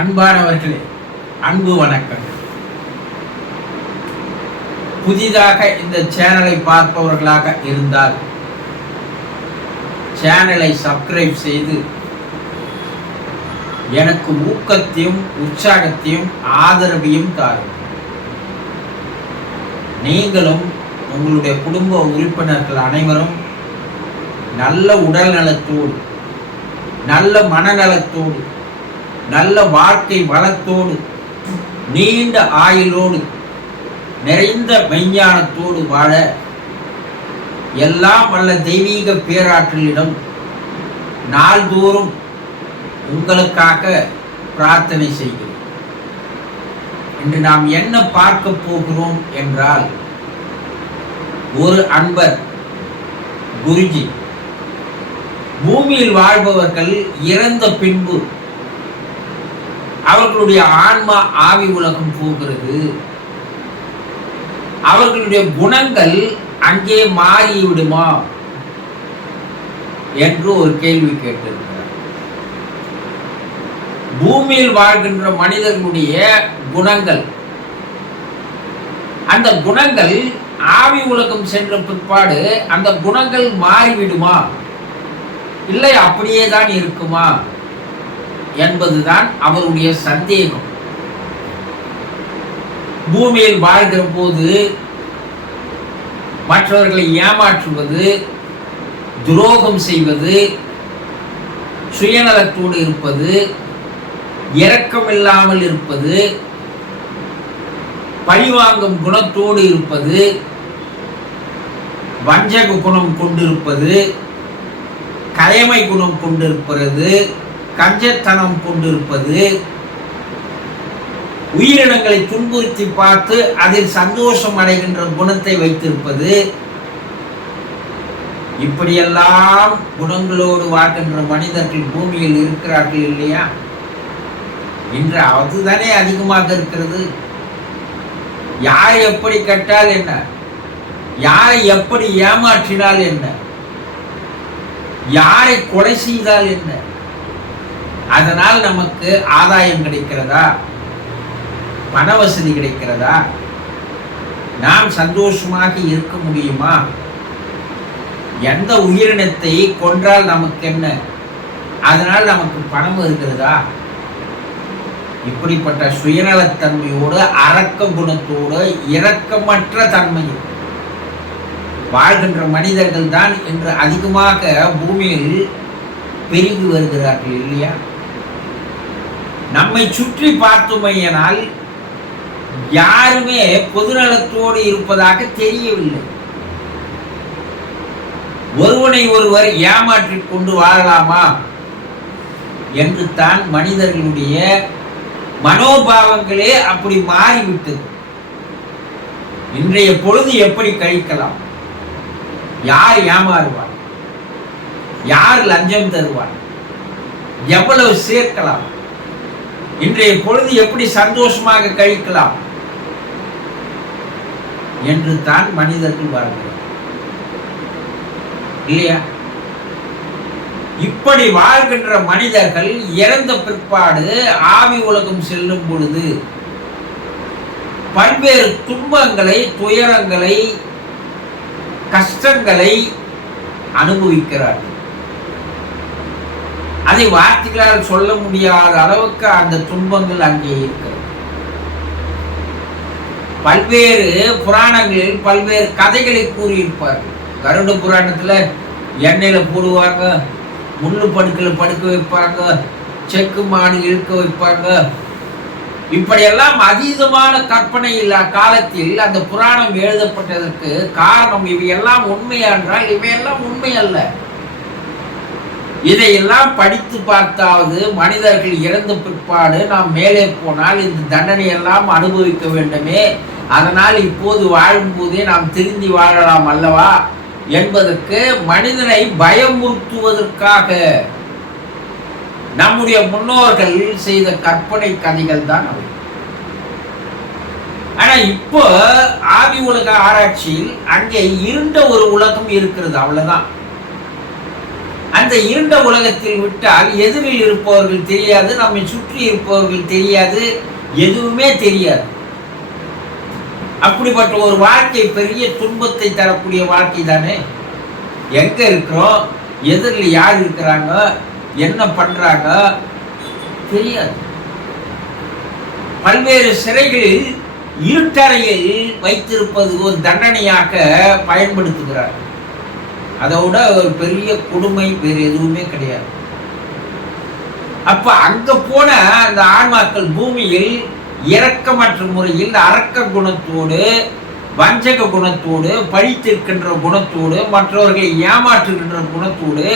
அன்பானவர்களே, அன்பு வணக்கங்கள். புதிதாக இந்த சேனலை பார்ப்பவர்களாக இருந்தால் சேனலை சப்ஸ்கிரைப் செய்து எனக்கு ஊக்கத்தையும் உற்சாகத்தையும் ஆதரவையும் தாரும். நீங்களும் உங்களுடைய குடும்ப உறுப்பினர்கள் அனைவரும் நல்ல உடல் நலத்தோடு, நல்ல மனநலத்தோடு, நல்ல வாழ்க்கை வளத்தோடு, நீண்ட ஆயுளோடு, நிறைந்த மெய்ஞானத்தோடு வாழ எல்லாம் வல்ல தெய்வீக பேராற்றலிடம் நாள்தோறும் உங்களுக்காக பிரார்த்தனை செய்கிறோம். இன்று நாம் என்ன பார்க்க போகிறோம் என்றால், ஒரு அன்பர் குருஜி, பூமியில் வாழ்பவர்கள் இறந்த பின்பு அவர்களுடைய ஆன்மா ஆவி உலகம் போகிறது, அவர்களுடைய குணங்கள் அங்கே மாறிவிடுமா என்று ஒரு கேள்வி கேட்டிருக்கிறார். பூமியில் வாழ்கின்ற மனிதர்களுடைய குணங்கள், அந்த குணங்கள் ஆவி உலகம் சென்ற பிற்பாடு அந்த குணங்கள் மாறிவிடுமா, இல்லை அப்படியே தான் இருக்குமா என்பதுதான் அவருடைய சந்தேகம். பூமியில் வாழ்கிற போது மற்றவர்களை ஏமாற்றுவது, துரோகம் செய்வது, சுயநலத்தோடு இருப்பது, இரக்கமில்லாமல் இருப்பது, பழிவாங்கும் குணத்தோடு இருப்பது, வஞ்சக குணம் கொண்டிருப்பது, கயமை குணம் கொண்டிருப்பது, கஞ்சத்தனம் கொண்டிருப்பது, உயிரினங்களை துன்புறுத்தி பார்த்து அதில் சந்தோஷம் அடைகின்ற குணத்தை வைத்திருப்பது, இப்படியெல்லாம் குணங்களோடு வாழ்கின்ற மனிதர்கள் பூமியில் இருக்கிறார்கள் இல்லையா? இன்று அதுதானே அதிகமாக இருக்கிறது. யாரை எப்படி கட்டால் என்ன, யாரை எப்படி ஏமாற்றினால் என்ன, யாரை கொலை செய்தால் என்ன, அதனால் நமக்கு ஆதாயம் கிடைக்கிறதா, பண வசதி கிடைக்கிறதா, நாம் சந்தோஷமாக இருக்க முடியுமா, எந்த உயிரினத்தை கொன்றால் நமக்கு என்ன, அதனால் நமக்கு பணம் இருக்கிறதா? இப்படிப்பட்ட சுயநலத்தன்மையோடு, அரக்க குணத்தோடு, இரக்கமற்ற தன்மையில் வாழ்கின்ற மனிதர்கள் தான் இன்று அதிகமாக பூமியில் பெருகி வருகிறார்கள் இல்லையா? நம்மை சுற்றி பார்த்தோமையினால் யாருமே பொதுநலத்தோடு இருப்பதாக தெரியவில்லை. ஒருவனை ஒருவர் ஏமாற்றிக் கொண்டு வாழலாமா என்று தான் மனிதர்களுடைய மனோபாவங்களே அப்படி மாறிவிட்டது. இன்றைய பொழுது எப்படி கழிக்கலாம், யார் ஏமாறுவார், யார் லஞ்சம் தருவார், எவ்வளவு சேர்க்கலாம், இன்றைய பொழுது எப்படி சந்தோஷமாக கழிக்கலாம் என்று தான் மனிதர்கள் வாழ்கிறார் இல்லையா? இப்படி வாழ்கின்ற மனிதர்கள் இறந்த பிற்பாடு ஆவி உலகம் செல்லும் பொழுது பல்வேறு துன்பங்களை, துயரங்களை, கஷ்டங்களை அனுபவிக்கிறார்கள். அதை வார்த்தைகளால் சொல்ல முடியாத அளவுக்கு அந்த துன்பங்கள் அங்கே இருக்கிறது. பல்வேறு புராணங்களில் பல்வேறு கதைகளை கூறியிருப்பார்கள். கருட புராணத்துல எண்ணெயில போடுவாங்க, முள்ளு படுக்கையில் படுக்க வைப்பாங்க, செக்கு மாடு இழுக்க வைப்பாங்க. இப்படியெல்லாம் அதீதமான கற்பனை இல்லா காலத்தில் அந்த புராணம் எழுதப்பட்டதற்கு காரணம் இவையெல்லாம் உண்மையா என்றால் இவையெல்லாம் உண்மை அல்ல. இதையெல்லாம் படித்து பார்த்தாவது மனிதர்கள் இறந்த பிற்பாடு நாம் மேலே போனால் இந்த தண்டனை எல்லாம் அனுபவிக்க வேண்டுமே, அதனால் இப்போது வாழும்போதே நாம் திருந்தி வாழலாம் அல்லவா என்பதற்கு மனிதனை பயமுறுத்துவதற்காக நம்முடைய முன்னோர்கள் செய்த கற்பனை கதைகள் தான் அவை. ஆனா இப்போ ஆவி உலக ஆராய்ச்சியில் அங்கே இருண்ட ஒரு உலகம் இருக்கிறது, அவ்வளவுதான். அந்த இருண்ட உலகத்தில் விட்டால் எதிரில் இருப்பவர்கள் தெரியாது, நம்மை சுற்றி இருப்பவர்கள் தெரியாது, எதுவுமே தெரியாது. அப்படிப்பட்ட ஒரு வாழ்க்கை பெரிய துன்பத்தை தரக்கூடிய வாழ்க்கை தானே. எங்க இருக்கிறோம், எதிரில் யார் இருக்கிறாங்க, என்ன பண்றாங்க தெரியாது. பல்வேறு சிறைகளில் இருட்டறையில் வைத்திருப்பது ஒரு தண்டனையாக பயன்படுத்துகிறார். அதோட ஒரு பெரிய கொடுமை வேறு எதுவுமே கிடையாது. அப்ப அங்க போன அந்த ஆன்மாக்கள் பூமியில் இரக்கமற்ற முறையில் அரக்க குணத்தோடு, வஞ்சக குணத்தோடு, பழித்திருக்கின்ற குணத்தோடு, மற்றவர்களை ஏமாற்றுகின்ற குணத்தோடு,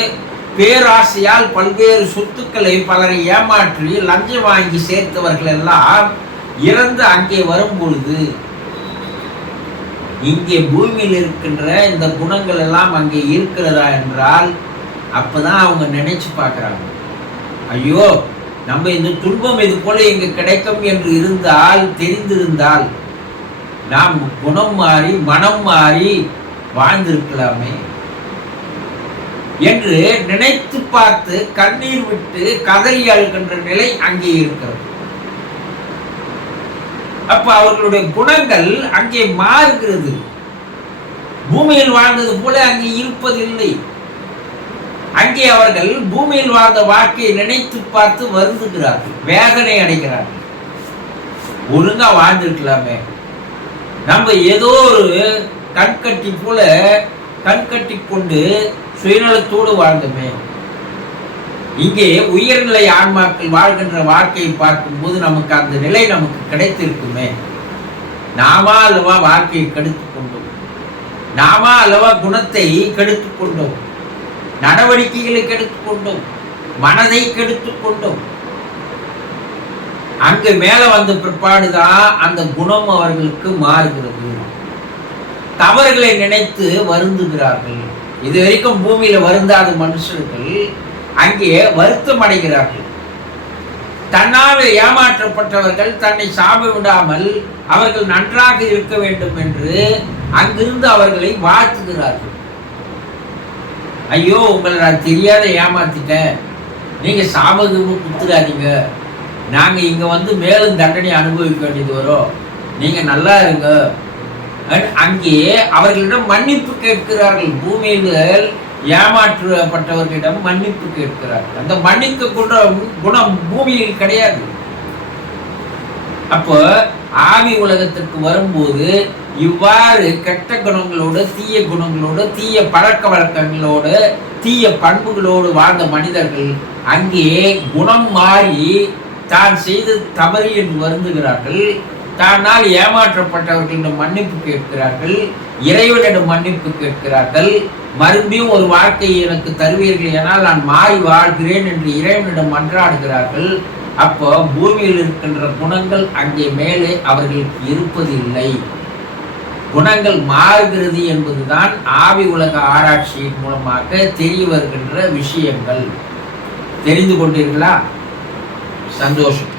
பேராசையால் பல்வேறு சொத்துக்களை பலரை ஏமாற்றி லஞ்சம் வாங்கி சேர்த்தவர்கள் எல்லாம் இறந்து அங்கே வரும் பொழுது, இங்கே பூமியில் இருக்கின்ற இந்த குணங்கள் எல்லாம் அங்கே இருக்கிறதா என்றால் அப்பதான் அவங்க நினைச்சு பார்க்கிறாங்க, ஐயோ நம்ம இந்த துன்பம் இது போல இங்கு கிடைக்கும் என்று இருந்தால், தெரிந்திருந்தால் நாம் குணம் மாறி மனம் மாறி வாழ்ந்திருக்கலாமே என்று நினைத்து பார்த்து கண்ணீர் விட்டு கதறி அழுகின்ற நிலை அங்கே இருக்கிறது. அப்ப அவர்களுடைய குணங்கள் அங்கே மாறுகிறது. பூமியில் வாழ்ந்தது போல அங்கே இருப்பதில்லை. அங்கே அவர்கள் பூமியில் வாழ்ந்த வாழ்க்கையை நினைத்து பார்த்து வருந்துகிறார்கள், வேதனை அடைகிறார்கள். ஒழுங்கா வாழ்ந்திருக்கலாமே, நம்ம ஏதோ ஒரு கண்கட்டி போல கண்கட்டி கொண்டு சுயநலத்தோடு வாழ்ந்தோமே. இங்கே உயர்நிலை ஆன்மாக்கள் வாழ்கின்ற வாழ்க்கையை பார்க்கும்போது நமக்கு அந்த நிலை நமக்கு கிடைத்திருக்குமே. நாமா அல்லவா வாழ்க்கையை கெடுத்துக் கொண்டோம், நாமா அல்லவா குணத்தை கெடுத்துக் கொண்டோம், நடவடிக்கைகளை கெடுத்துக் கொண்டோம், மனதை கெடுத்துக் கொண்டோம். அங்கு மேல வந்த பிற்பாடுதான் அந்த குணம் அவர்களுக்கு மாறுகிறது. தவறுகளை நினைத்து வருந்துகிறார்கள். இது வரைக்கும் பூமியில வருந்தாத மனுஷர்கள் அங்கே வருத்தம் அடைகிறார்கள். தன்னால் ஏமாற்றப்பட்டவர்கள் தன்னை சாப விடாமல் அவர்கள் நன்றாக இருக்க வேண்டும் என்று அங்கிருந்து அவர்களை வாழ்த்துகிறார்கள். ஐயோ உங்களை நான் தெரியாத ஏமாத்திட்டேன், நீங்க சாபகமும் குத்துறாதீங்க, நாங்க இங்க வந்து மேலும் தண்டனை அனுபவிக்க வேண்டியது வரும், நீங்க நல்லா இருங்க. அங்கே அவர்களிடம் மன்னிப்பு கேட்கிறார்கள். பூமியில் ஏமாற்றப்பட்டவர்களிடம் மன்னிப்பு கேட்கிறார்கள். அந்த மன்னிக்க குணம் பூமியில் கிடையாது. அப்போ ஆவி உலகத்திற்கு வரும்போது இவ்வாறு கெட்ட குணங்களோடு, தீய குணங்களோடு, தீய பழக்க வழக்கங்களோடு, தீய பண்புகளோடு வாழ்ந்த மனிதர்கள் அங்கே குணம் மாறி தான் செய்து தவறு என்று வருந்துகிறார்கள். தன்னால் ஏமாற்றப்பட்டவர்களிடம் மன்னிப்பு கேட்கிறார்கள், இறைவனிடம் மன்னிப்பு கேட்கிறார்கள். மறுபடியும் ஒரு வாழ்க்கையை எனக்கு தருவீர்கள் எனால் நான் மாறி வாழ்கிறேன் என்று இறைவனிடம் மன்றாடுகிறார்கள். அப்போ பூமியில் இருக்கின்ற குணங்கள் அங்கே மேலே அவர்களுக்கு இருப்பதில்லை. குணங்கள் மாறுகிறது என்பதுதான் ஆவி உலக ஆராய்ச்சியின் மூலமாக தெரிய வருகின்ற விஷயங்கள். தெரிந்து கொண்டீர்களா? சந்தோஷம்.